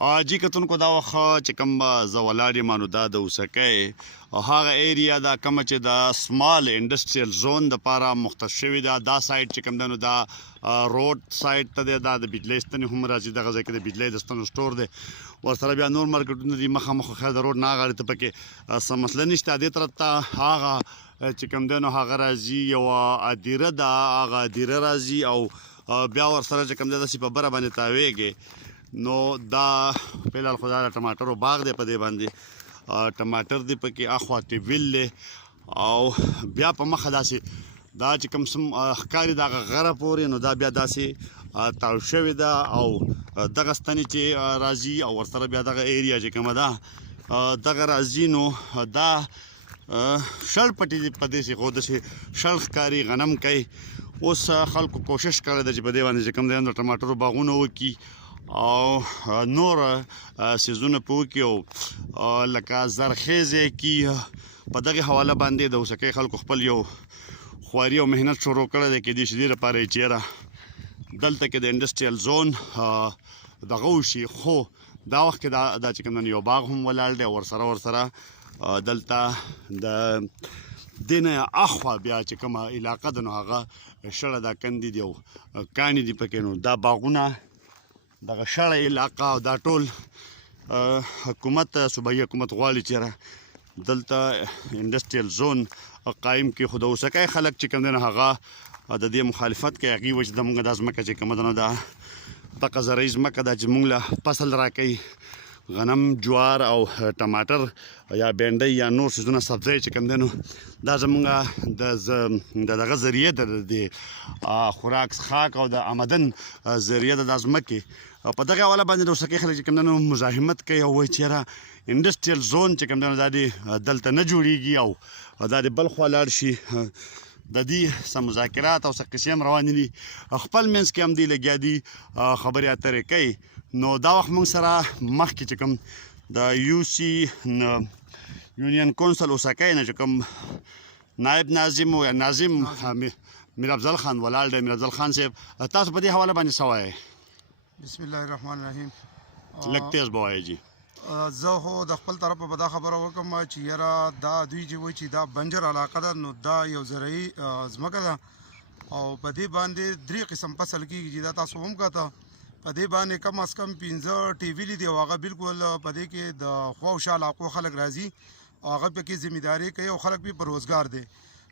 جی کتونکو دا وخت چې کوم زه ولاړ یم نو دا د اوسکۍ هغه ایریا دا کومه چې د سمال انډسټریل زون دپاره مختص شوې ده. دا سایډ چې کوم دی نو دا روډ سایډ ته دی، دا د بجلۍ ستنې هم راځي، دغه ځای کې د بجلۍ د ستنو سټور دی، ورسره بیا نور مارکیټونه دي مخامخ. خیر د روډ نه هغه ته پکې څه مسله نشته. دې طرف ته هغه چې کوم دی نو هغه راځي یوه ادیره ده، هغه ادیره راځي او بیا ورسره چې کوم دی داسې په بره باندې تاویږي. نو دا فلحال خو دا د ټماټرو باغ دی، په دې باندې ټماټر دی پکې، اخوا ټیویل دی او بیا په مخه داسې دا چې کوم سم ښکاري دغه غره پورې، نو دا بیا داسې تاو شوې ده او دغه ستنې چې راځي او ورسره بیا دغه ایریا چې کومه ده دغه راځي. نو دا شړ پټي په دې خو داسې شړ ښکاري، غنم کوي. اوس خلکو کوشش کړی ده چې په دې باندې چې کوم دی د ټماټرو باغونه وکړي او نور سیزونه په وکړي او لکه زرخیزې کي. په دغې حواله باندې د اوسکۍ خلکو خپل یو خواري او محنت شروع کړی دی، کیدای شي دې لپاره یې چې یاره دلته کې د انډسټریل زون دغه وشي. خو دا وخت کې دا چې کوم یو باغ هم ولاړ دی، ورسره دلته د دې نه اخوا بیا چې کومه علاقه ده نو هغه شړه دا کندې دي او کاڼي دي پکې. نو دا باغونه دغه شړه علاقه او دا ټول حکومت صوبایي حکومت غواړي چې دلته انډسټریل زون قایم کړي. خو د اوسکۍ خلک چې کوم دی نو هغه د دې مخالفت کوي. هغوی وایي چې زموږ دا ځمکه چې کومه ده نو دا دغه زرعي ځمکه ده چې موږ له فصل راکوي، غنم، جوار او ټماټر یا بینډۍ یا نور څیزونه سبزی چې کوم دی نو دا زموږ د دغه ذریعه ده، د خوراک څښاک او د آمدن ذریعه ده دا ځمکې. په دغه حواله باندې د اوسکۍ خلک چې کوم دی نو مزاحمت کوي او وایي چې یاره انډسټریل زون چې کوم دی نو دا دې دلته نه جوړیږي او دا دې بل خوا لاړ شي. د دې څه مذاکرات او څه قصې هم روانې دي، خپل منځ کې هم دوی لګیا دي خبرې اترې کوي. نو دا وخت موږ سره مخکې چې کوم د UC یونین کونسل اوسکۍ نه چې کوم نایب ناظم و یا ناظم میرافضل خان ولاړ دی. میرافضل خان صاحب تاسو په دې حواله باندې څه وایئ؟ بسم الله الرحمن الرحیم. لږ تیز به وایئ. جی زه خو د خپل طرفه به دا خبره وکړم چې یاره دا دوی چې وایي چې دا بنجر علاقه ده، نو دا یو زرعي ځمکه ده او په دې باندې 3 قسم فصل کېږي چې دا تاسو هم کته. په دې باندې کم از کم 15 ټیویلې دي او هغه بالکل په دې کې د خوا او شا علاقو خلک راځي او هغه پکې ذمهداري کوي او خلک به په روزګار دی.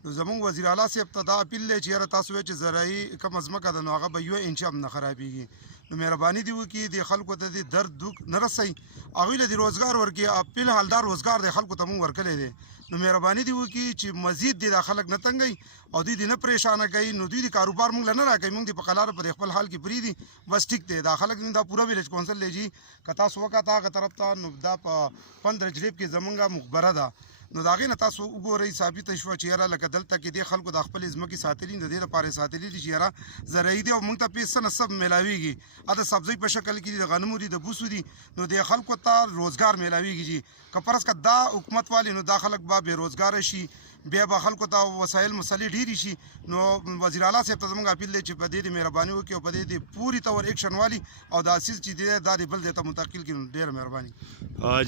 نو زمونږ وزیر اعلی صاحب ته دا اپیل دی چې یاره تاسو وایئ چې زرعي کم ځمکه ده نو هغه به 1 انچ هم نه خرابېږي. نو مهرباني دې وکړي د خلکو ته دې درد دوک نه رسوي، هغوی له دې روزګار ورکړي. فلحال دا روزګار دی خلکو ته مونږ ورکړی دی. نو مهرباني دې وکړي چې مزید دې دا خلک نه تنګوي او دوی دې نه پریشانه کوي. نو دوی د کاروبار مونږ له نه راکوي، مونږ دې په قلاره پر خپل حال کې پرېږدي، بس ټیک دی. دا خلک دا پوره ویلیج کونسل دی جي که تاسو وکته هغه طرف ته، نو دا په 15 جریب کې زمونږ مخبره ده. نو د هغې نه تاسو وګورئ ثابته شوه چې یاره لکه دلته کې دې خلکو د خپلې ځمکې ساتلي د دې لپاره یې ساتلي دي چې یاره زرعي دي او موږ ته پې څه نه څه میلاویږي، د سبزۍ په شکل کې دي، د غنمو دي، د بوسو دي. نو دې خلکو ته روزګار میلاویږي جي. که فرض که دا حکومت والي نو دا خلک به بې روزګاره شي، بیا به خلکو ته وسایل مسلې ډېرې شي. نو وزیر اعلی صاحب ته زموږ اپیل دی چې په دې مهرباني وکړي او په دې پوري طور ایکشن والي او دا اسیز چې دی دا د بل ځای ته منتقل کړي. نو ډېره مهرباني.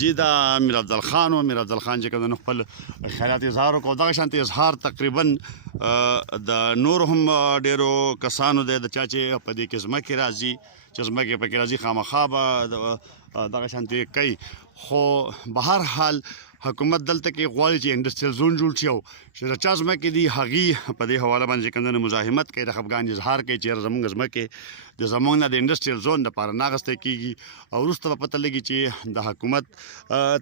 جی دا میرافضل خان و میرافضل خان چې کوم خپل خیالات اظهار وکړو، دغه شانتې اظهار تقریبا د نور هم ډېرو کسانو دی د چا چې په دې کې ځمکې راځي، چې ځمکې پکې راځي خامخا به دغه شانتې کوي. خو به هر حال حکومت دلته کې غواړي چې انډسټریل زون جوړ شي او چې د چا ځمکې دي هغې په دې حواله باندې چې کوم دی مزاحمت کوي، د خفګان اظهار کوي چې یاره زموږ ځمکې د زموږ نه د انډسټریل زون دپاره نه اخیستی کېږي او وروسته به پته لګي چې د حکومت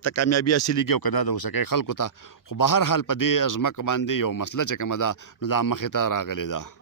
ته کامیابي حاصلېږي او که نه د اوسکۍ خلکو ته. خو به هر حال په دې ځمکه باندې یو مسله چې کومه ده نو دا مخې ته راغلې ده.